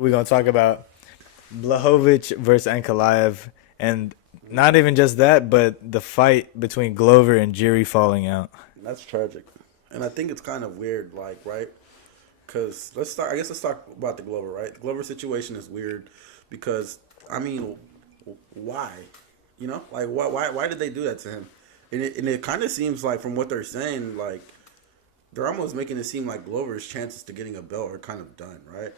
We're gonna talk about Blachowicz versus Ankalaev, and not even just that, but the fight between Glover and JIRI falling out. That's tragic, and I think it's kind of weird, like right? Because let's start. I guess let's talk about the Glover, right? The Glover situation is weird because I mean, why? You know, like why did they do that to him? And it kind of seems like from what they're saying, like they're almost making it seem like Glover's chances to getting a belt are kind of done, right?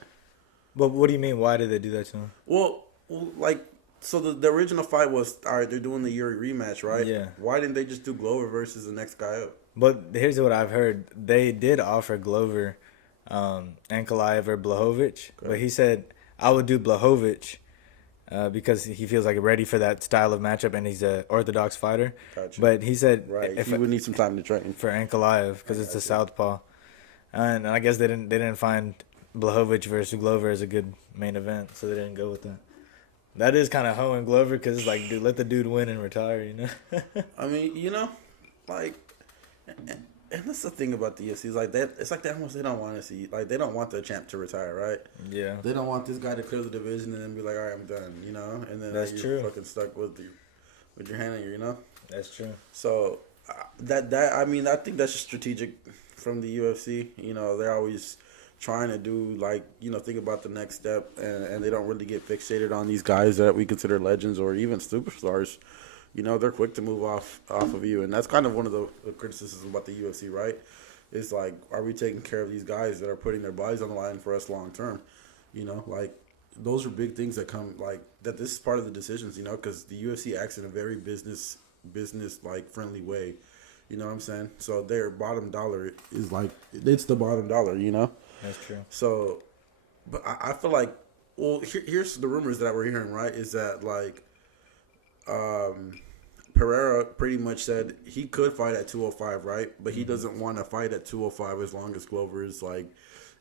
But what do you mean? Why did they do that to him? Well, like so the original fight was all right. They're doing the Yuri rematch, right? Yeah. Why didn't they just do Glover versus the next guy up? But here's what I've heard: they did offer Glover, Ankalaev or Blachowicz, but he said I would do Blachowicz because he feels like ready for that style of matchup, and he's a orthodox fighter. Gotcha. But he said Right. if He would need some time to train. for Ankalaev because it's a southpaw, and I guess they didn't find Blachowicz versus Glover as a good main event, so they didn't go with that. That is kind of hoeing Glover because it's like, dude, let the dude win and retire, you know? I mean, like, and that's the thing about the UFC is like that. It's like they almost they don't want to see like they don't want the champ to retire, right? Yeah, They don't want this guy to clear the division and then be like, all right, I'm done, you know. And then That's you're true. fucking stuck with your hand in your, you know. that's true. So that I mean I think that's just strategic from the UFC. You know, they're always trying to do like think about the next step, and they don't really get fixated on these guys that we consider legends or even superstars. You know, they're quick to move off of you, and that's kind of one of the criticisms about the UFC, right? It's like, are we taking care of these guys that are putting their bodies on the line for us long term? You know, like those are big things that come like that. This is part of the decisions, you know, because the UFC acts in a very business like friendly way. You know what I'm saying? So their bottom dollar is like it's the bottom dollar, you know. That's true. So, but I feel like, well, here's the rumors that we're hearing, right? Is that like, Pereira pretty much said he could fight at 205, right? But he doesn't want to fight at 205 as long as Glover is like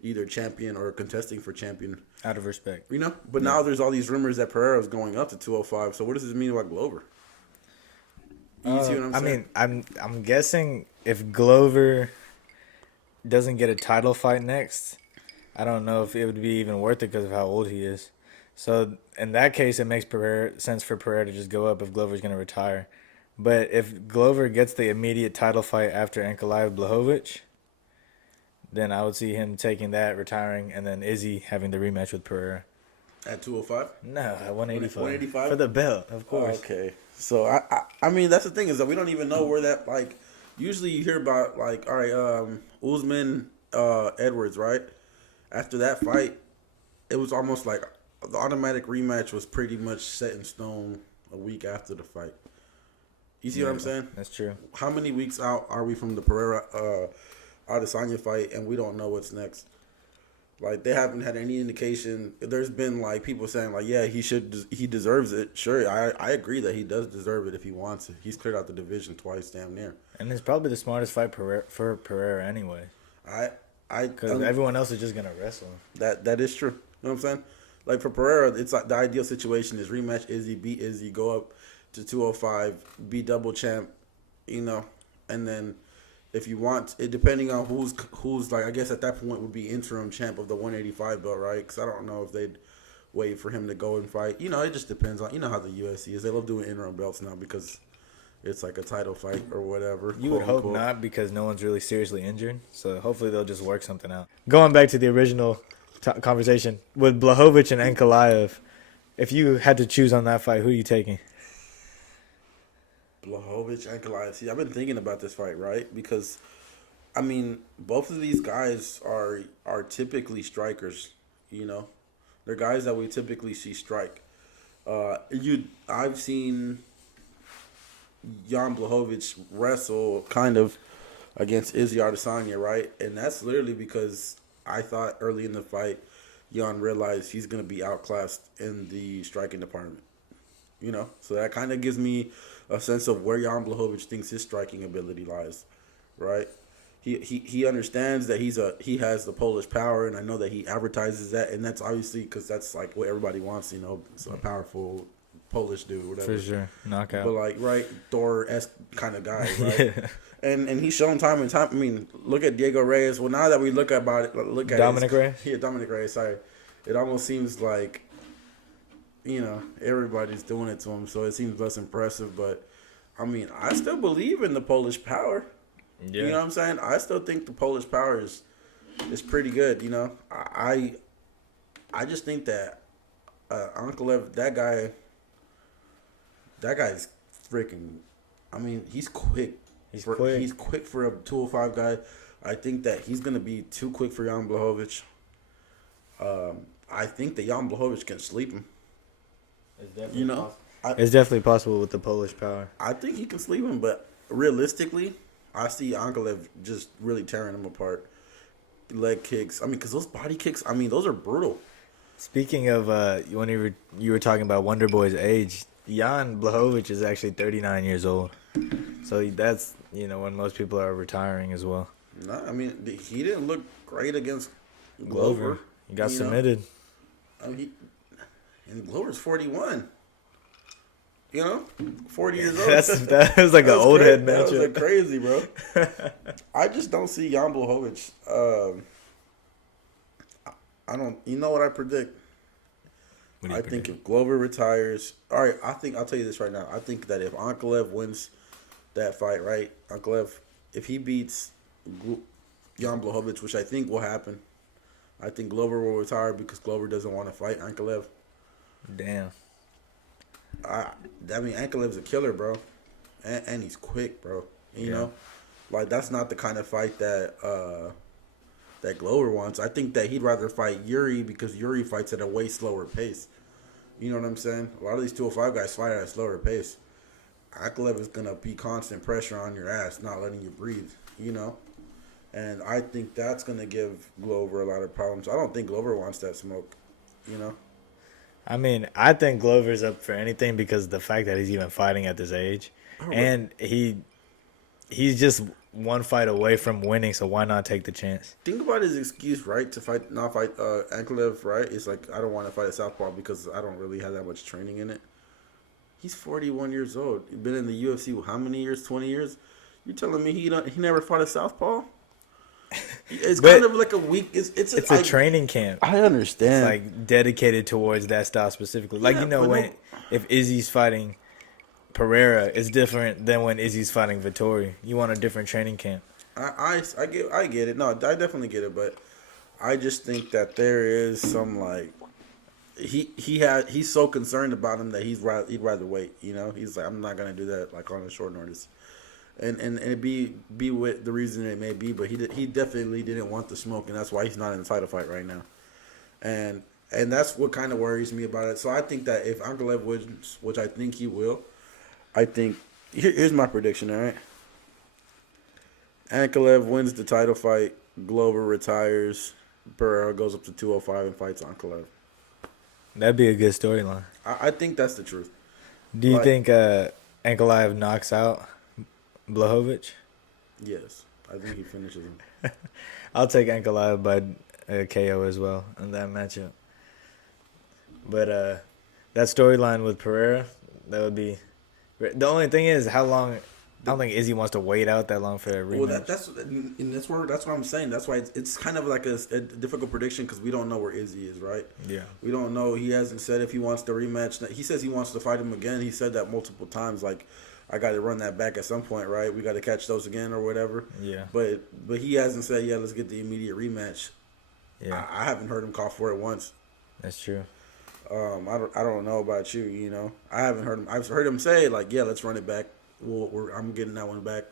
either champion or contesting for champion. Out of respect. You know? But now there's all these rumors that Pereira is going up to 205. So what does this mean about Glover? You see what I'm saying? I mean, I'm guessing if Glover doesn't get a title fight next, I don't know if it would be even worth it because of how old he is. So in that case, it makes sense for Pereira to just go up if Glover's going to retire. But if Glover gets the immediate title fight after Ankalaev Blachowicz, then I would see him taking that, retiring, and then Izzy having the rematch with Pereira. At 205? No, at 185. 185? For the belt, of course. Okay. So I mean that's the thing is that we don't even know where that like usually you hear about like all right Usman Edwards, right? After that fight, it was almost like the automatic rematch was pretty much set in stone a week after the fight. You see what I'm saying? That's true. How many weeks out are we from the Pereira Adesanya fight and we don't know what's next? Like they haven't had any indication. There's been like people saying like, yeah, he deserves it. Sure, I agree that he does deserve it if he wants it. He's cleared out the division twice, damn near. And it's probably the smartest fight for Pereira anyway. Because everyone else is just gonna wrestle. That is true. You know what I'm saying? Like for Pereira, it's like the ideal situation is rematch Izzy, beat Izzy, go up to 205, be double champ, you know, and then. If you want it, depending on who's like, I guess at that point would be interim champ of the 185 belt, right? Because I don't know if they'd wait for him to go and fight. You know, it just depends on how the UFC is. They love doing interim belts now because it's like a title fight or whatever. You would hope not because no one's really seriously injured. So hopefully they'll just work something out. Going back to the original conversation with Blachowicz and Ankalaev, if you had to choose on that fight, who are you taking? Blachowicz, Ankalaev. See, I've been thinking about this fight, right? Because, I mean, both of these guys are typically strikers. You know, they're guys that we typically see strike. I've seen Jan Blachowicz wrestle kind of against Izzy Adesanya, right? And that's literally because I thought early in the fight, Jan realized he's going to be outclassed in the striking department. You know, so that kind of gives me a sense of where Jan Blachowicz thinks his striking ability lies, right? He understands that he has the Polish power, and I know that he advertises that, and that's obviously because that's like what everybody wants, you know, so a powerful Polish dude, whatever. For sure, knockout. But like, right, Thor-esque kind of guy, right? Yeah. And he's shown time and time. I mean, look at Diego Reyes. Well, now that we look at Dominic Reyes. Yeah, Dominic Reyes. Sorry. it almost seems like, everybody's doing it to him, so it seems less impressive. But I mean, I still believe in the Polish power. Yeah. You know what I'm saying? I still think the Polish power is pretty good. I just think that Ankalaev, that guy's freaking. I mean, he's quick. He's quick. He's quick for a 205 guy. I think that he's gonna be too quick for Jan Blachowicz. I think that Jan Blachowicz can sleep him. It's definitely possible. It's definitely possible with the Polish power. I think he can sleep him, but realistically, I see Ankalaev just really tearing him apart. Leg kicks. I mean, because those body kicks, I mean, those are brutal. Speaking of when you were talking about Wonder Boy's age, Jan Blachowicz is actually 39 years old. So that's, when most people are retiring as well. No, I mean, he didn't look great against Glover. He got submitted. I mean, and Glover's 41. 40 years old. That was like an old head matchup. That was like crazy, bro. I just don't see Jan Blachowicz. I don't. You know what I predict? I think if Glover retires, all right. I'll tell you this right now. I think that if Ankalaev wins that fight, right? Ankalaev, if he beats Jan Blachowicz, which I think will happen, I think Glover will retire because Glover doesn't want to fight Ankalaev. Damn. I mean, Ankalaev's a killer, bro, and he's quick, bro. You know, like that's not the kind of fight that that Glover wants. I think that he'd rather fight JIRI because JIRI fights at a way slower pace. You know what I'm saying? A lot of these 205 guys fight at a slower pace. Ankalaev is gonna be constant pressure on your ass, not letting you breathe. And I think that's gonna give Glover a lot of problems. I don't think Glover wants that smoke. I mean, I think Glover's up for anything because of the fact that he's even fighting at this age. And he's just one fight away from winning, so why not take the chance? Think about his excuse, right, to not fight Ankalaev, right? It's like, I don't want to fight a southpaw because I don't really have that much training in it. He's 41 years old. He's been in the UFC how many years? 20 years? You telling me he never fought a southpaw? It's kind of like a week. It's a training camp. I understand. It's like dedicated towards that style specifically. Like if Izzy's fighting Pereira, it's different than when Izzy's fighting Vettori. You want a different training camp. I get it. No, I definitely get it. But I just think that there is some like he's so concerned about him that he'd rather wait. He's like, I'm not gonna do that like on a short notice. And it be with the reason it may be, but he definitely didn't want the smoke, and that's why he's not in the title fight right now. And that's what kind of worries me about it. So I think that if Ankalaev wins, which I think he will, I think here's my prediction. All right, Ankalaev wins the title fight. Glover retires. Pereira goes up to 205 and fights Ankalaev. That'd be a good storyline. I think that's the truth. Do you think Ankalaev knocks out Blachowicz? Yes, I think he finishes him. I'll take Ankalaev by KO as well in that matchup. But that storyline with Pereira, that would be. The only thing is how long. I don't think Izzy wants to wait out that long for a rematch. Well, that's what I'm saying. That's why it's kind of like a difficult prediction because we don't know where Izzy is, right? Yeah. We don't know. He hasn't said if he wants the rematch. He says he wants to fight him again. He said that multiple times. Like, I got to run that back at some point, right? We got to catch those again or whatever. Yeah. But he hasn't said, yeah, let's get the immediate rematch. Yeah. I haven't heard him call for it once. That's true. I don't know about you. I haven't heard him. I've heard him say like, yeah, let's run it back. I'm getting that one back,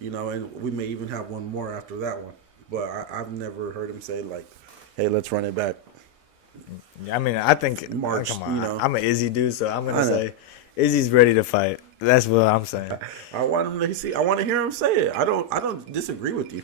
and we may even have one more after that one. But I've never heard him say like, "Hey, let's run it back." I mean, I think March. Come on, I'm an Izzy dude, so I'm gonna say Izzy's ready to fight. That's what I'm saying. I want him to see. I want to hear him say it. I don't disagree with you.